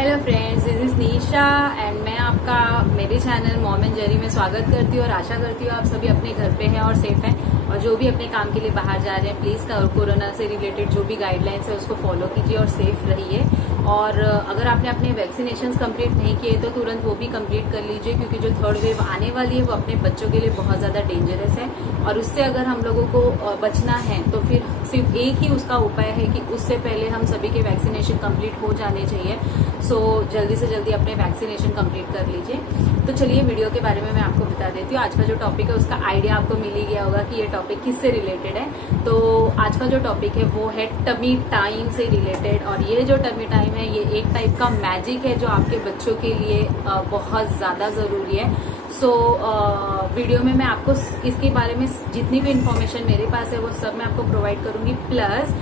Hello friends, this is Nisha and मैं आपका मेरे चैनल मॉम एंड जेरी में स्वागत करती हूँ और आशा करती हूँ आप सभी अपने घर पे हैं और सेफ हैं। और जो भी अपने काम के लिए बाहर जा रहे हैं प्लीज कोरोना से रिलेटेड जो भी गाइडलाइंस है उसको फॉलो कीजिए और सेफ रहिए। और अगर आपने अपने वैक्सीनेशन कंप्लीट नहीं किए तो तुरंत वो भी कंप्लीट कर लीजिए, क्योंकि जो थर्ड वेव आने वाली है वो अपने बच्चों के लिए बहुत ज्यादा डेंजरस है और उससे अगर हम लोगों को बचना है तो फिर सिर्फ एक ही उसका उपाय है कि उससे पहले हम सभी के वैक्सीनेशन कंप्लीट हो जाने चाहिए। सो जल्दी से जल्दी अपने वैक्सीनेशन कंप्लीट कर लीजिए। तो चलिए वीडियो के बारे में मैं आपको बता देती हूँ। आज का जो टॉपिक है उसका आइडिया आपको मिल ही गया होगा कि ये टॉपिक किससे रिलेटेड है। तो आज का जो टॉपिक है वो है टमी टाइम से रिलेटेड। और ये जो टमी टाइम है ये एक टाइप का मैजिक है जो आपके बच्चों के लिए बहुत ज्यादा जरूरी है। सो वीडियो में मैं आपको इसके बारे में जितनी भी इंफॉर्मेशन मेरे पास है वो सब मैं आपको प्रोवाइड करूंगी। प्लस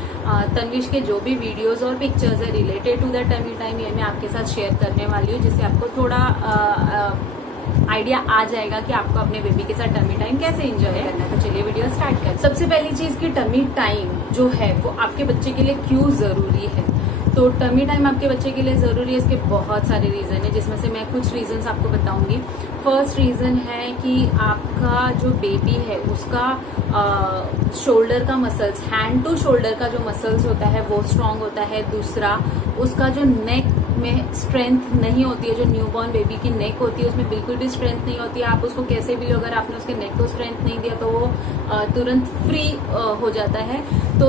तन्विश के जो भी वीडियोस और पिक्चर्स है related to the tummy time ये मैं आपके साथ शेयर करने वाली हूँ, जिससे आपको थोड़ा आइडिया आ जाएगा कि आपको अपने बेबी के साथ टमी टाइम कैसे एंजॉय करना है। तो चलिए वीडियो स्टार्ट कर। सबसे पहली चीज की टमी टाइम जो है वो आपके बच्चे के लिए क्यों जरूरी है। तो टमी टाइम आपके बच्चे के लिए जरूरी है, इसके बहुत सारे रीजन है जिसमें से मैं कुछ रीजंस आपको बताऊंगी। फर्स्ट रीजन है कि आपका जो बेबी है उसका शोल्डर का मसल्स, हैंड टू शोल्डर का जो मसल्स होता है वो स्ट्रांग होता है। दूसरा, उसका जो नेक में स्ट्रेंथ नहीं होती है, जो न्यूबॉर्न बेबी की नेक होती है उसमें बिल्कुल भी स्ट्रेंथ नहीं होती है। आप उसको कैसे भी लो, अगर आपने उसके नेक को स्ट्रेंथ नहीं दिया तो वो तुरंत फ्री हो जाता है। तो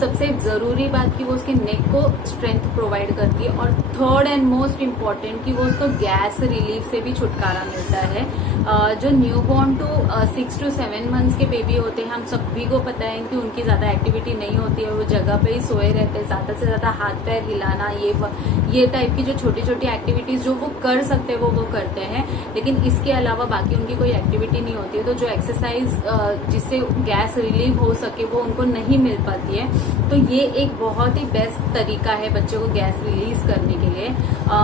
सबसे जरूरी बात कि वो उसके नेक को स्ट्रेंथ प्रोवाइड करती है। और थर्ड एंड मोस्ट इम्पॉर्टेंट कि वो उसको गैस रिलीफ से भी छुटकारा मिलता है। जो न्यूबॉर्न टू 6 to 7 मंथ्स के बेबी होते हैं, हम सभी को पता है कि उनकी ज्यादा एक्टिविटी नहीं होती है, वो जगह पे ही सोए रहते हैं। ज्यादा से ज्यादा हाथ पैर हिलाना, ये टाइप की जो छोटी छोटी एक्टिविटीज जो वो कर सकते हैं वो करते हैं, लेकिन इसके अलावा बाकी उनकी कोई एक्टिविटी नहीं होती है। तो जो एक्सरसाइज जिससे गैस रिलीव हो सके वो उनको नहीं मिल पाती है। तो ये एक बहुत ही बेस्ट तरीका है बच्चों को गैस रिलीज करने के लिए।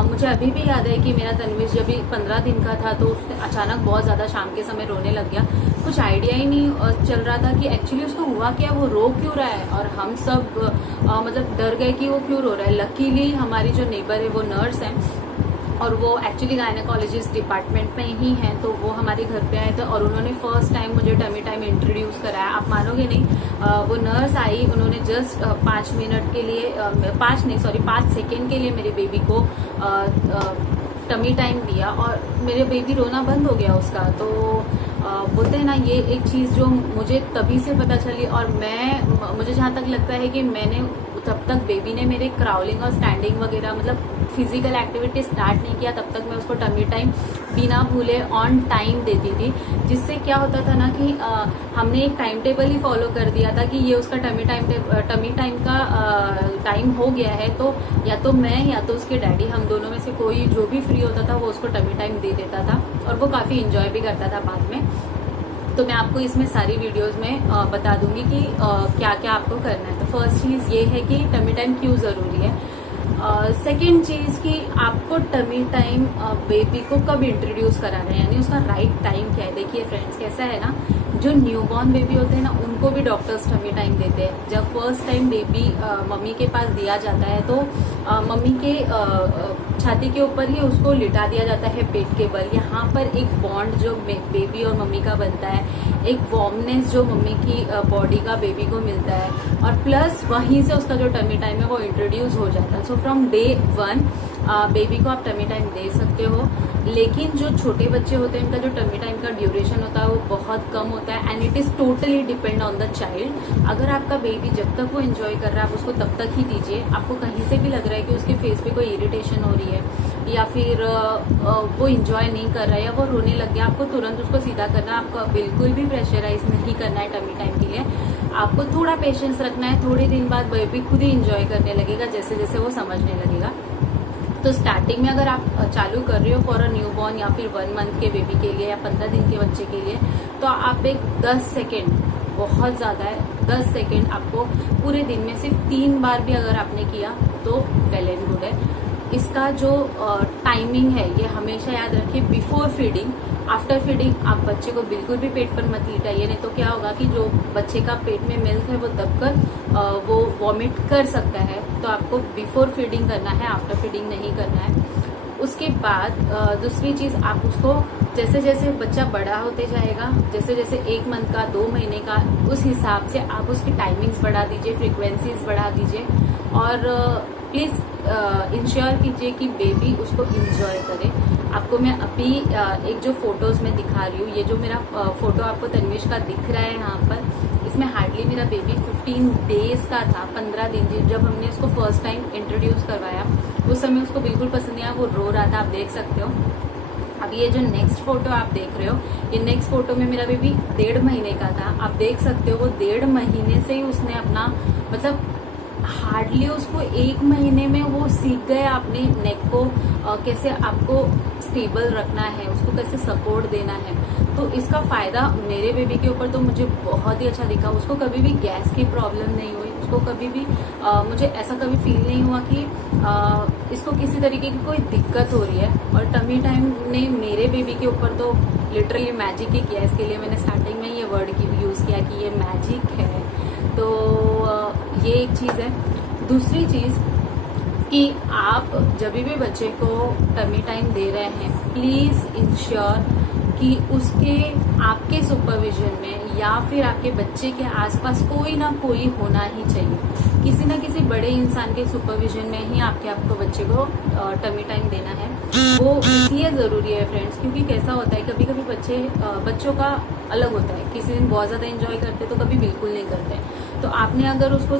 मुझे अभी भी याद है कि मेरा तन्विश जब 15 दिन का था तो उसने अचानक बहुत ज्यादा शाम के समय रोने लग गया। कुछ आइडिया ही नहीं चल रहा था कि एक्चुअली उसको हुआ क्या, वो रो क्यों रहा है। और हम सब मतलब डर गए कि वो क्यों रो रहा है। लकीली हमारी जो नेबर है वो नर्स है और वो एक्चुअली गायनेकोलॉजिस्ट डिपार्टमेंट में ही हैं। तो वो हमारे घर पे आए थे और उन्होंने फर्स्ट टाइम मुझे टमी टाइम इंट्रोड्यूस कराया। आप मानोगे नहीं, वो नर्स आई, उन्होंने जस्ट 5 मिनट के लिए 5 सेकेंड के लिए मेरे बेबी को टमी टाइम दिया और मेरे बेबी रोना बंद हो गया उसका। तो बोलते हैं ना, ये एक चीज जो मुझे तभी से पता चली। और मुझे जहाँ तक लगता है कि मैंने तब तक बेबी ने मेरे क्राउलिंग और स्टैंडिंग वगैरह मतलब फिजिकल एक्टिविटी स्टार्ट नहीं किया तब तक मैं उसको टमी टाइम बिना भूले ऑन टाइम देती थी। जिससे क्या होता था ना कि हमने एक टाइम टेबल ही फॉलो कर दिया था कि ये उसका टमी टाइम का टाइम हो गया है। तो या तो मैं या तो उसके डैडी, हम दोनों में से कोई जो भी फ्री होता था वो उसको टमी टाइम दे देता था और वो काफी इंजॉय भी करता था बाद में। तो मैं आपको इसमें सारी वीडियोस में बता दूंगी कि क्या क्या आपको करना है। तो फर्स्ट चीज ये है कि टमी टाइम क्यों जरूरी है। सेकेंड चीज कि आपको टमी टाइम बेबी को कब इंट्रोड्यूस कराना है, यानी उसका राइट टाइम क्या है। देखिए फ्रेंड्स, कैसा है ना, जो न्यूबॉर्न बेबी होते हैं ना उनको भी डॉक्टर्स टमी टाइम देते हैं। जब फर्स्ट टाइम बेबी मम्मी के पास दिया जाता है तो मम्मी के छाती के ऊपर ही उसको लिटा दिया जाता है पेट के बल। यहाँ पर एक बॉन्ड जो बेबी और मम्मी का बनता है, एक वार्मनेस जो मम्मी की बॉडी का बेबी को मिलता है, और प्लस वहीं से उसका जो टमी टाइम है वो इंट्रोड्यूस हो जाता है। सो फ्रॉम डे 1 बेबी को आप टमी टाइम दे सकते हो। लेकिन जो छोटे बच्चे होते हैं इनका जो टमी टाइम का ड्यूरेशन होता है वो बहुत कम होता है and it is totally depend on the child. अगर आपका बेबी जब तक वो एंजॉय कर रहा है आप उसको तब तक ही दीजिए। आपको कहीं से भी लग रहा है कि उसके फेस पे कोई इरिटेशन हो रही है या फिर वो एंजॉय नहीं कर रहा है या वो रोने लग गया, आपको तुरंत उसको सीधा करना है। आपको बिल्कुल भी प्रेशराइज नहीं करना है टमी टाइम के लिए। आपको थोड़ा पेशेंस रखना है। थोड़े दिन बाद बेबी खुद ही एंजॉय करने लगेगा जैसे जैसे वो समझने लगेगा। तो स्टार्टिंग में अगर आप चालू कर रहे हो फॉर अ न्यूबॉर्न या फिर 1 मंथ के बेबी के लिए या 15 दिन के बच्चे के लिए, तो आप एक 10 सेकेंड, बहुत ज्यादा है 10 सेकेंड आपको पूरे दिन में सिर्फ 3 बार भी अगर आपने किया तो वेल एंड गुड है। इसका जो टाइमिंग है ये हमेशा याद रखिए, बिफोर फीडिंग, आफ्टर फीडिंग आप बच्चे को बिल्कुल भी पेट पर मत लिटाइए, नहीं तो क्या होगा कि जो बच्चे का पेट में मिल्क है वो दबकर वो वॉमिट कर सकता है। तो आपको बिफोर फीडिंग करना है, आफ्टर फीडिंग नहीं करना है। उसके बाद दूसरी चीज़, आप उसको जैसे जैसे बच्चा बड़ा होते जाएगा, जैसे जैसे 1 मंथ का, 2 महीने का, उस हिसाब से आप उसकी टाइमिंग्स बढ़ा दीजिए, फ्रीक्वेंसीज बढ़ा दीजिए, और प्लीज़ इंश्योर कीजिए कि बेबी उसको इंजॉय करे। आपको मैं अभी एक जो फोटोज में दिखा रही हूँ, ये जो मेरा फोटो आपको तन्विश का दिख रहा है यहाँ पर, इसमें हार्डली मेरा बेबी 15 डेज का था, 15 दिन। जब हमने उसको फर्स्ट टाइम इंट्रोड्यूस करवाया उस समय उसको बिल्कुल पसंद नहीं आया, वो रो रहा था, आप देख सकते हो। अब ये जो नेक्स्ट फोटो आप देख रहे हो, ये नेक्स्ट फोटो में मेरा बेबी 1.5 महीने का था। आप देख सकते हो वो 1.5 महीने से ही उसने अपना, मतलब हार्डली उसको 1 महीने में वो सीख गए अपने नेक को कैसे आपको स्टेबल रखना है, उसको कैसे सपोर्ट देना है। तो इसका फायदा मेरे बेबी के ऊपर तो मुझे बहुत ही अच्छा दिखा। उसको कभी भी गैस की प्रॉब्लम नहीं हुई, उसको कभी भी मुझे ऐसा कभी फील नहीं हुआ कि इसको किसी तरीके की कोई दिक्कत हो रही है। और टमी टाइम ने मेरे बेबी के ऊपर तो लिटरली मैजिक ही किया। इसके लिए मैंने स्टार्टिंग में ये वर्ड की भी यूज़ किया कि ये मैजिक है। तो ये एक चीज़ है। दूसरी चीज़ कि आप जब भी बच्चे को टमी टाइम दे रहे हैं, प्लीज़ इंश्योर कि उसके आपके सुपरविजन में या फिर आपके बच्चे के आसपास कोई ना कोई होना ही चाहिए। किसी ना किसी बड़े इंसान के सुपरविजन में ही आपको बच्चे को टमी टाइम देना है। वो इसलिए ज़रूरी है फ्रेंड्स, क्योंकि कैसा होता है कभी कभी बच्चों का अलग होता है। किसी दिन बहुत ज़्यादा एंजॉय करते तो कभी बिल्कुल नहीं करते। तो आपने अगर उसको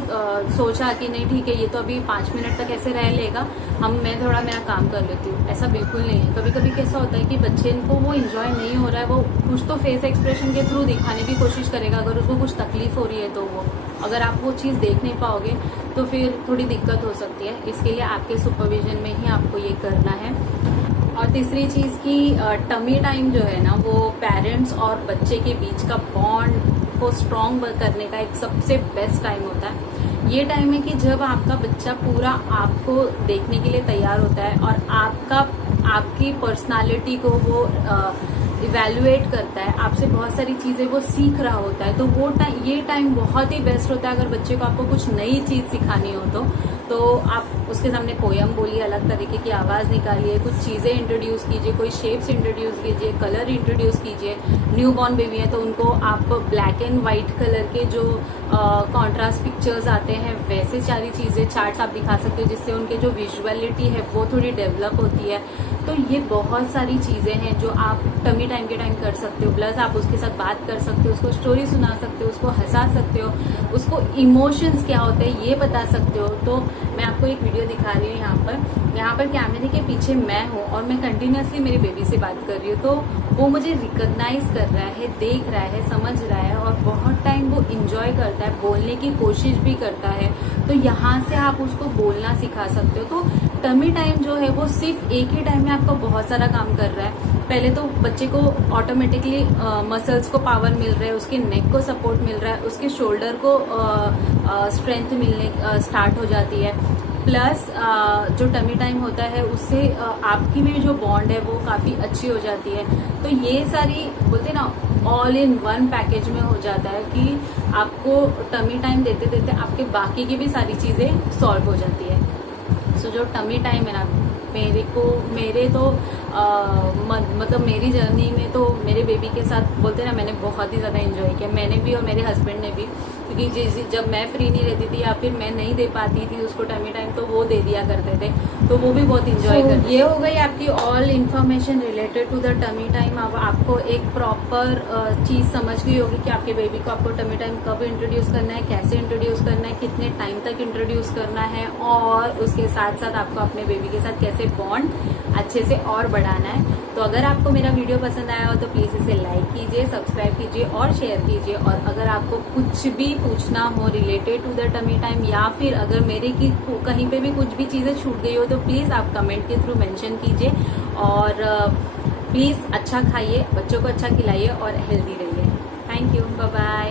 सोचा कि नहीं ठीक है ये तो अभी 5 मिनट तक ऐसे रह लेगा, मैं थोड़ा मेरा काम कर लेती हूँ, ऐसा बिल्कुल नहीं है। कभी कभी कैसा होता है कि बच्चे को वो इंजॉय नहीं हो रहा है, वो कुछ तो फेस एक्सप्रेशन के थ्रू दिखाने की कोशिश करेगा। अगर उसको कुछ तकलीफ हो रही है तो अगर आप वो चीज़ देख नहीं पाओगे तो फिर थोड़ी दिक्कत हो सकती है। इसके लिए आपके सुपरविजन में ही आपको ये करना है। और तीसरी चीज़ कि टमी टाइम जो है ना, वो पेरेंट्स और बच्चे के बीच का बॉन्ड को स्ट्रॉन्ग करने का एक सबसे बेस्ट टाइम होता है। ये टाइम है कि जब आपका बच्चा पूरा आपको देखने के लिए तैयार होता है और आपकी पर्सनालिटी को वो इवेल्युएट करता है, आपसे बहुत सारी चीज़ें वो सीख रहा होता है। तो ये टाइम बहुत ही बेस्ट होता है। अगर बच्चे को आपको कुछ नई चीज़ सिखानी हो तो आप उसके सामने पोयम बोलिए, अलग तरीके की आवाज़ निकालिए, कुछ चीज़ें इंट्रोड्यूस कीजिए, कोई शेप्स इंट्रोड्यूस कीजिए, कलर इंट्रोड्यूस कीजिए। न्यू बॉर्न बेबी है तो उनको आप ब्लैक एंड वाइट कलर के जो कॉन्ट्रास्ट पिक्चर्स आते हैं वैसे सारी चीज़ें चार्ट्स आप दिखा सकते हो, जिससे उनके जो विजुअलिटी है वो थोड़ी डेवलप होती है। तो ये बहुत सारी चीज़ें हैं जो आप टमी टाइम के टाइम कर सकते हो। प्लस आप उसके साथ बात कर सकते हो, उसको स्टोरी सुना सकते हो, उसको हंसा सकते हो, उसको इमोशंस क्या होते हैं ये बता सकते हो। तो मैं आपको एक वीडियो दिखा रही हूँ यहाँ पर कैमरे के पीछे मैं हूँ और मैं कंटिन्यूसली मेरी बेबी से बात कर रही हूँ। तो वो मुझे रिकॉग्नाइज कर रहा है, देख रहा है, समझ रहा है और बहुत टाइम वो इंजॉय करता है, बोलने की कोशिश भी करता है। तो यहाँ से आप उसको बोलना सिखा सकते हो। तो टमी टाइम जो है वो सिर्फ एक ही टाइम में आपका बहुत सारा काम कर रहा है। पहले तो बच्चे को ऑटोमेटिकली मसल्स को पावर मिल रहा है, उसके नेक को सपोर्ट मिल रहा है, उसके शोल्डर को स्ट्रेंथ मिलने स्टार्ट हो जाती है। प्लस जो टमी टाइम होता है उससे आपकी भी जो बॉन्ड है वो काफ़ी अच्छी हो जाती है। तो ये सारी बोलते हैं ना ऑल इन वन पैकेज में हो जाता है कि आपको टमी टाइम देते देते आपके बाकी की भी सारी चीज़ें सॉल्व हो जाती है। सो जो टमी टाइम है ना, मेरे तो मतलब मेरी जर्नी में तो मेरे बेबी के साथ बोलते ना मैंने बहुत ही ज़्यादा एंजॉय किया, मैंने भी और मेरे हस्बैंड ने भी। क्योंकि जब मैं फ्री नहीं रहती थी या फिर मैं नहीं दे पाती थी उसको टमी टाइम, तो वो दे दिया करते थे, तो वो भी बहुत इंजॉय कर। ये हो गई आपकी all information related to the tummy time. अब आपको एक प्रॉपर चीज़ समझ गई होगी कि आपके बेबी को आपको टमी टाइम कब इंट्रोड्यूस करना है, कैसे इंट्रोड्यूस करना है, कितने टाइम तक इंट्रोड्यूस करना है, और उसके साथ साथ आपको अपने बेबी के साथ कैसे बॉन्ड अच्छे से और बढ़ाना है। तो अगर आपको मेरा वीडियो पसंद आया हो तो प्लीज़ इसे लाइक कीजिए, सब्सक्राइब कीजिए और शेयर कीजिए। और अगर आपको कुछ भी पूछना हो related to the tummy time या फिर अगर मेरे की कहीं पे भी कुछ भी चीज़ें छूट गई हो तो प्लीज़ आप कमेंट के थ्रू मेंशन कीजिए। और प्लीज़ अच्छा खाइए, बच्चों को अच्छा खिलाइए और हेल्दी रहिए। Thank you, bye bye.